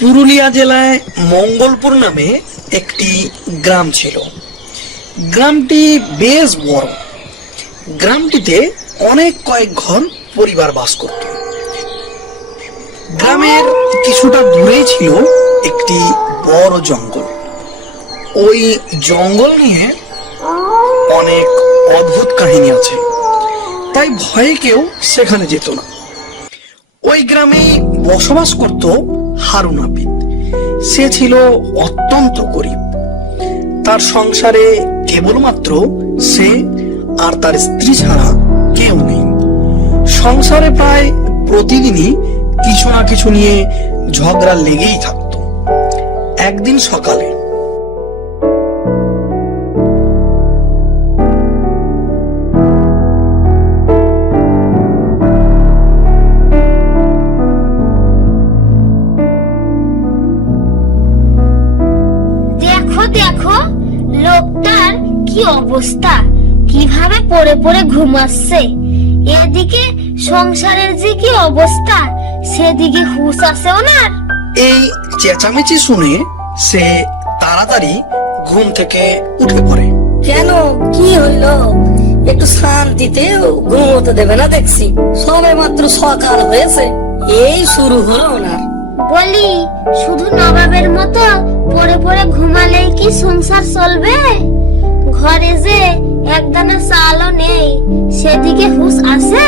পুরুলিয়া জেলায় মঙ্গলপুর নামে একটি গ্রাম ছিল। গ্রামটি বেশ বড়। গ্রামটিতে অনেক কয়েক ঘর পরিবার বাস করত। গ্রামের কিছুটা দূরেই ছিল একটি বড় জঙ্গল। ওই জঙ্গল নিয়ে অনেক অদ্ভুত কাহিনী আছে, তাই ভয়ে কেউ সেখানে যেত না। ওই গ্রামে বসবাস করত হারু নাপিত। সে ছিল অত্যন্ত গরিব। তার সংসারে কেবলমাত্র সে আর তার স্ত্রী ছাড়া কেউ নেই। সংসারে প্রায় প্রতিদিনই কিছু না কিছু নিয়ে ঝগড়া লেগেই থাকত। একদিন সকালে দেখো লোকটার কি অবস্থা, কিভাবে পড়ে পড়ে ঘুমাচ্ছে। এদিকে সংসারের যে কি অবস্থা, সেদিকে হুঁশ আছে ওনার। এই চেঁচামেচি শুনে সে তাড়াতাড়ি ঘুম থেকে উঠে পড়ে। কেন, কি হইলো? একটু শান্তিতে ঘুমোতে দেবে না দেখছি। সবে মাত্র সকাল হয়েছে, এই শুরু হলো ওনার। বলি, শুধু নবাবের মতো পড়ে পড়ে ঘুমালেই কি সংসার চলবে? ঘরে যে একদানা চালও নেই, সেদিকে হুঁশ আছে?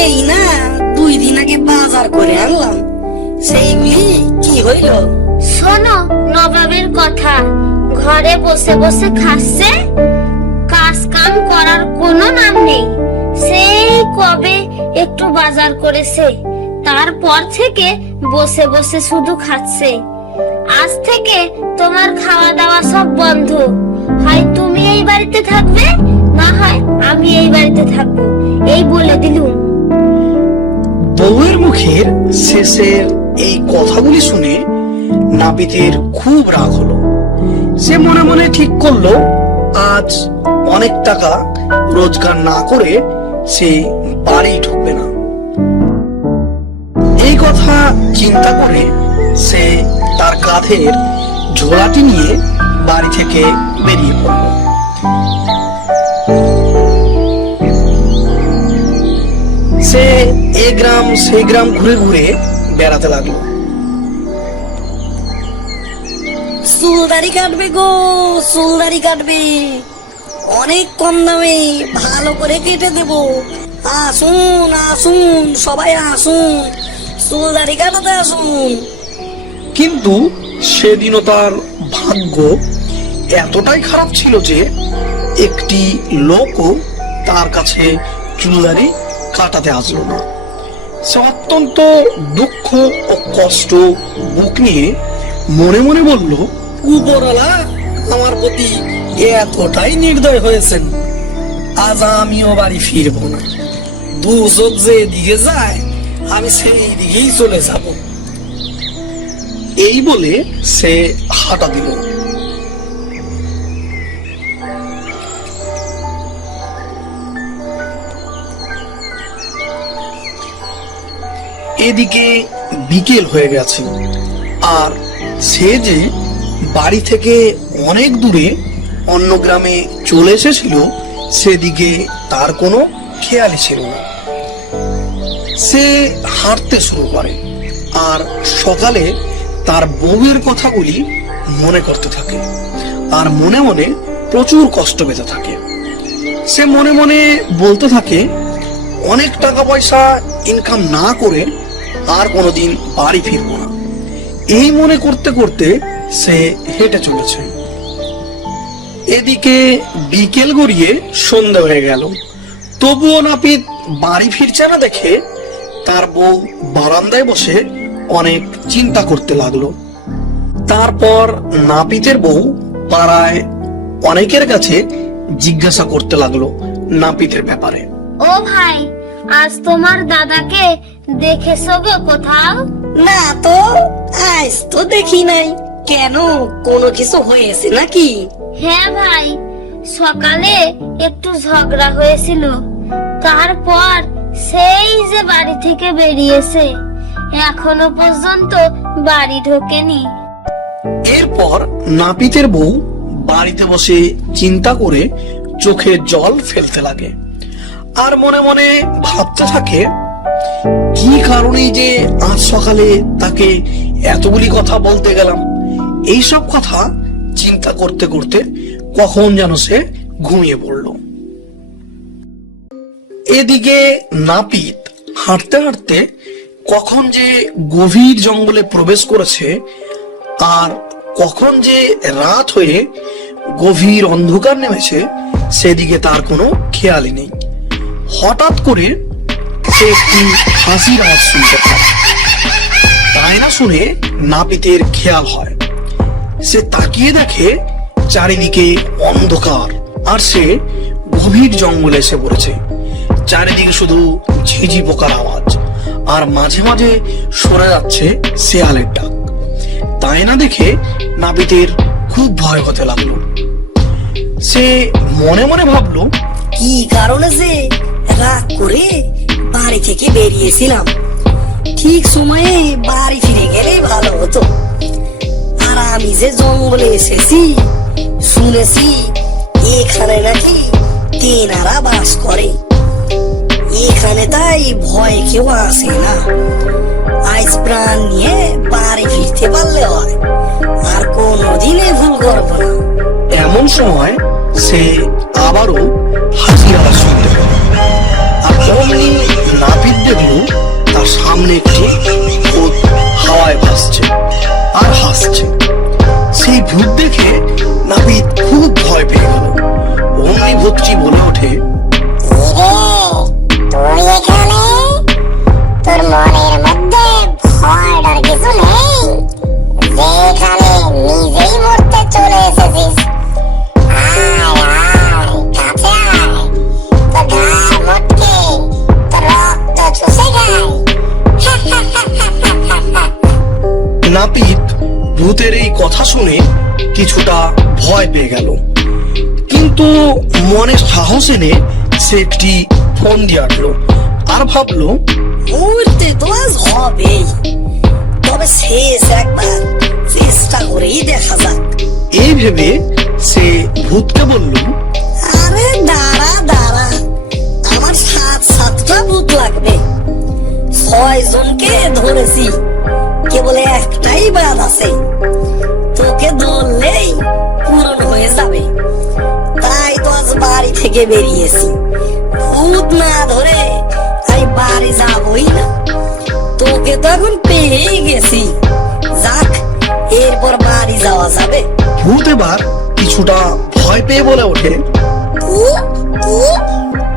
এই না 2 দিন আগে বাজার করে আনলাম, সেইগুলি কি হইল? শোনো নবাবের কথা, ঘরে বসে বসে খাচ্ছে, কাজ কাম করার কোনো নাম নেই। সেই কবে একটু বাজার করেছে, তারপর থেকে বসে বসে শুধু খাচ্ছে। আজ থেকে তোমার খাওয়া দাওয়া সব বন্ধ। হয় তুমি এই বাড়িতে থাকবে, না হয় আমি এই বাড়িতে থাকবো, এই বলে দিলুম। বউয়ের মুখের শেষের এই কথাগুলি শুনে নাপিতের খুব রাগ হলো। সে মনে মনে ঠিক করলো, আজ অনেক টাকা রোজগার না করে সে বাড়ি ঢুকবে না। এই কথা চিন্তা করে সে তার কাঁধের ঝোলাটি নিয়ে বাড়ি থেকে বেরিয়ে পড়ল। সে এই গ্রাম সেই গ্রাম ঘুরে ঘুরে বেড়াতে লাগলো। চুলদাড়ি কাটবে গো, চুলদাড়ি কাটবে, অনেক কম দামে ভালো করে কেটে দেব। আসুন আসুন, সবাই আসুন, চুলদাড়ি কাটাতে আসুন। কিন্তু সেদিনও তার ভাগ্য এতটাই খারাপ ছিল যে একটি লোকও তার কাছে চুলদাড়ি কাটাতে আসলো না। সে অত্যন্ত দুঃখ ও কষ্ট বুক নিয়ে মনে মনে বলল, উপরওয়ালা আমার প্রতি এতটাই নির্দয় হয়েছেন, আজ আমিও বাড়ি ফিরবো না। দু চোখ যে দিকে যায় আমি সেই দিকেই চলে যাব। এই বলে সে হাঁটা দিল। এদিকে বিকেল হয়ে গেছে, আর সে যে বাড়ি থেকে অনেক দূরে অন্য গ্রামে চলে এসেছিল সেদিকে তার কোনো খেয়ালই ছিল না। সে হাঁটতে শুরু করে আর সকালে তার বউয়ের কথাগুলি মনে করতে থাকে, আর মনে মনে প্রচুর কষ্ট পেতে থাকে। সে মনে মনে বলতে থাকে, অনেক টাকা পয়সা ইনকাম না করে আর কোনোদিন বাড়ি ফিরবো না। এই মনে করতে করতে সে হেঁটে চলেছে। এদিকে বিকেল গড়িয়ে সন্ধ্যা হয়ে গেল, তবুও নাপিত বাড়ি ফিরছে না দেখে তার বউ বারান্দায় বসে অনেক চিন্তা করতে লাগলো। তারপর নাপিতের বউ পাড়ায় অনেকের কাছে জিজ্ঞাসা করতে লাগলো নাপিতের ব্যাপারে। ও ভাই, আজ তোমার দাদাকে দেখেছো গো কোথাও? না তো, আজ তো দেখি নাই। কেন, কোনো কিছু হয়েছে নাকি? হ্যাঁ ভাই, সকালে একটু ঝগড়া হয়েছিল, তারপর সেই যে বাড়ি থেকে বেরিয়েছে, এখনো পর্যন্ত বাড়ি ঢোকেনি। এরপর নাপিতের বউ বাড়িতে বসে চিন্তা করে চোখের জল ফেলতে লাগে আর মনে মনে ভাবতে থাকে, কি কারণেই যে আজ সকালে তাকে এতগুলি কথা বলতে গেলাম। এইসব কথা চিন্তা করতে করতে কখন যেন সে ঘুমিয়ে পড়ল। এদিকে নাপিত হাঁটতে হাঁটতে কখন যে গভীর জঙ্গলে প্রবেশ করেছে আর কখন যে রাত হয়ে গভীর অন্ধকার নেমেছে সেদিকে তার কোনো খেয়ালই নেই। হঠাৎ করে সে একটি হাসির আওয়াজ শুনতে পায়। তাই না শুনে নাপিতের খেয়াল হয়, সে তাকিয়ে দেখে চারিদিকে অন্ধকার আর সে গভীর জঙ্গলে এসে পড়েছে। চারিদিকে শুধু ঝিঝি পোকার আওয়াজ আর মাঝে মাঝে শোনা যাচ্ছে শেয়ালের ডাক। তাই না দেখে নাপিতের খুব ভয় হতে লাগলো। সে মনে মনে ভাবলো, কি কারণে যে রাগ করে বাড়ি থেকে বেরিয়েছিলাম, ঠিক সময়ে বাড়ি ফিরে গেলেই ভালো হতো। আর আমি যে জঙ্গলে এসেছি, শুনেছি এখানে নাকি তেনারা বাস করে। এখানে তাই ভয় কেউ আসে না। আজ প্রাণ নিয়ে বাড়ি ফিরতে পারলে হয়, আর কোনোদিনে ভুল করবো না। এমন সময় সে আবারও হাসির আওয়াজ শুনতে পেল আর অমনি নাপিত দেখলো তার সামনে একটি ভূত হাওয়ায় ভাসছে আর হাসছে। সেই ভূত দেখে নাপিত খুব ভয় পেয়ে গেল। অমনি ভূতটি বলে ওঠে, তুই এখানে? তোর মনের মধ্যে ভয় ডর কিছু নেই? যেখানে নিজেই মরতে চলে এসেছিস, আয় আয় কাছে আয়, তোর ঘাড় মটকে তোর রক্ত চুষে গায়। নাপিত ভূতের এই কথা শুনে কিছুটা ভয় পেয়ে গেল, কিন্তু মনে সাহস এনে সে একটি ফোন দিয়ে আটলো আর ভাবলো, মরতে তো আজ হবেই, তবে শেষ একবার চেষ্টা করেই দেখা যাক। এই ভেবে সে ভূতকে বলল, আরে দাঁড়া দাঁড়া, আমার 7টা ভূত লাগবে। 6 জনকে ধরেছি, কেবল একটাই বাদ আছে। তোকে ধরলেই পূরণ হয়ে যাবে। তাই তো আজ বাড়ি থেকে বেরিয়েছি। ভূত না ধরে আমি বাড়ি যাবই না। তোকে তো এখন পেয়ে গেছি, যাক এরপর বাড়ি যাওয়া যাবে। ভূত এবার কিছুটা ভয় পেয়ে বলে ওঠে,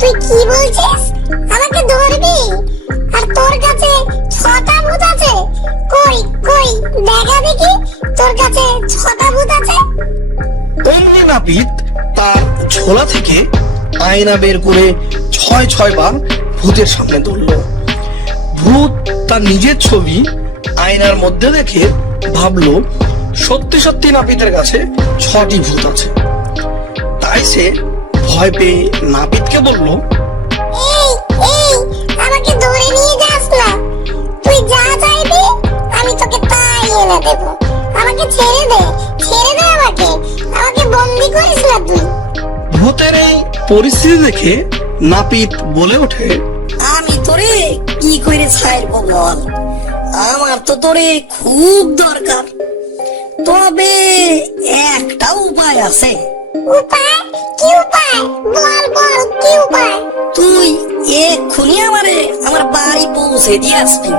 তুই কি বলছিস? আমাকে ধরবি? আর তোর কাছে 6টা ভূত আছে? কই কই দেখা দেখি, তোর কাছে 6টা ভূত আছে? অমনি নাপিত তার ঝোলা থেকে আয়না বের করে 6 বার ভূতের সামনে ধরল। ভূত তার নিজের ছবি আয়নার মধ্যে দেখে ভাবলো, সত্যি সত্যি নাপিতের কাছে 6টি ভূত আছে। তাই সে ভয় পেয়ে নাপিতকে বলল, এই এই আমাকে ধরে নিয়ে যাস না। তুই যা চাইবি আমি তোকে তাই এনে দেব। আমাকে ছেড়ে দে, ছেড়ে দে আমাকে। আমাকে বন্দি করিস না তুই। ভূতের এই পরিস্থিতি দেখে নাপিত বলে ওঠে, আমি তোরে কি করে ছাড়বো বল? আমার তো তোরে খুব দরকার। তবে একটা উপায় আছে। উপায়? কি উপায়? বল বল কি উপায়? তুই এক্ষুনি আমার বাড়ি পৌঁছে দিয়ে আসবি,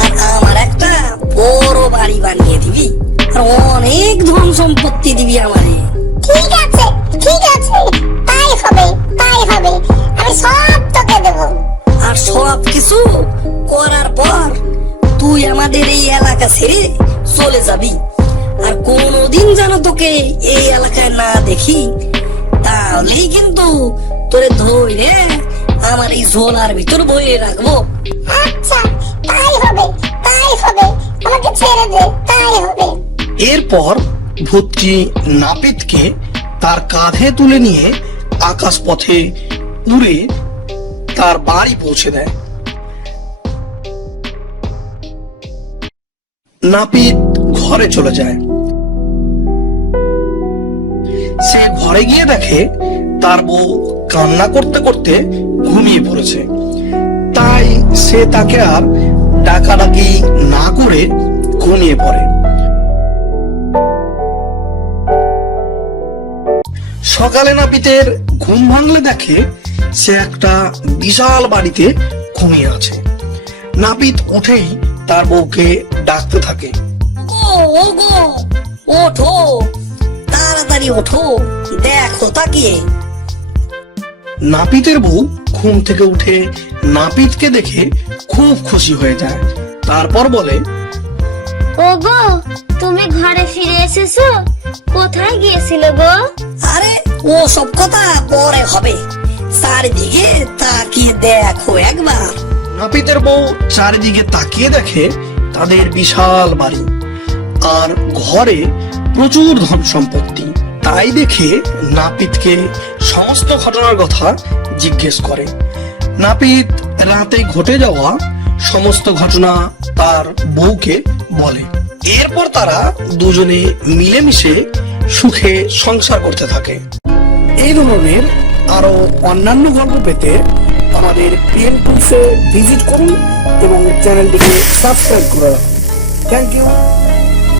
আর আমার একটা বড় বাড়ি বানিয়ে দিবি, আর অনেক ধন সম্পত্তি দিবি আমারে। ঠিক আছে ঠিক আছে, তাই হবে তাই হবে। আমি সব তোকে দেব। আর সব কিছু করার পর তুই আমাদের এই এলাকা ছেড়ে চলে যাবি। আর কোনোদিন যেন তোকে এই এলাকায় না দেখি, তাহলেই কিন্তু তোরে ধরে আমার এই ঝোলার ভিতর বইয়ে রাখবো। আচ্ছা তাই হবে তাই হবে। আমাকে ছেড়ে দে, তাই হবে। এরপর ভূতটি নাপিতকে তার কাঁধে তুলে নিয়ে আকাশ পথে উড়ে তার বাড়ি পৌঁছে দেয়। নাপিত ঘরে চলে যায়। সে ঘরে গিয়ে দেখে তার বউ কান্না করতে করতে ঘুমিয়ে পড়েছে। তাই সে তাকে আর ডাকাডাকি না করে ঘুমিয়ে পড়ে। সকালে নাপিতের ঘুম ভাঙলে দেখে সে একটা বিশাল বাড়িতে ঘুমিয়ে আছে। নাপিত উঠেই তার বউকে ডাকতে থাকে। ওগো ওঠো, তাড়াতাড়ি ওঠো, দেখো তাকিয়ে। নাপিতের বউ ঘুম থেকে উঠে নাপিতকে দেখে খুব খুশি হয়ে যায়। তারপর বলে, ওগো তুমি ঘরে ফিরে এসেছো, কোথায় গিয়েছিলে গো? আরে ও সব কথা পরে হবে, চারিদিকে তাকিয়ে দেখো একবার। নাপিতের বউ চারিদিকে তাকিয়ে দেখে তাদের বিশাল বাড়ি আর ঘরে প্রচুর ধন সম্পত্তি। তাই দেখে নাপিতকে সমস্ত ঘটনার কথা জিজ্ঞেস করে। নাপিত রাতে ঘটে যাওয়া সমস্ত ঘটনা তার বউকে বলে। এরপর তারা দুজনে মিলেমিশে সুখে সংসার করতে থাকে। এই ধরনের আরো অন্যান্য গল্প পেতে আমাদের পিএন টুলসে ভিজিট করুন এবং চ্যানেলটিকে সাবস্ক্রাইব করে রাখুন। Thank you.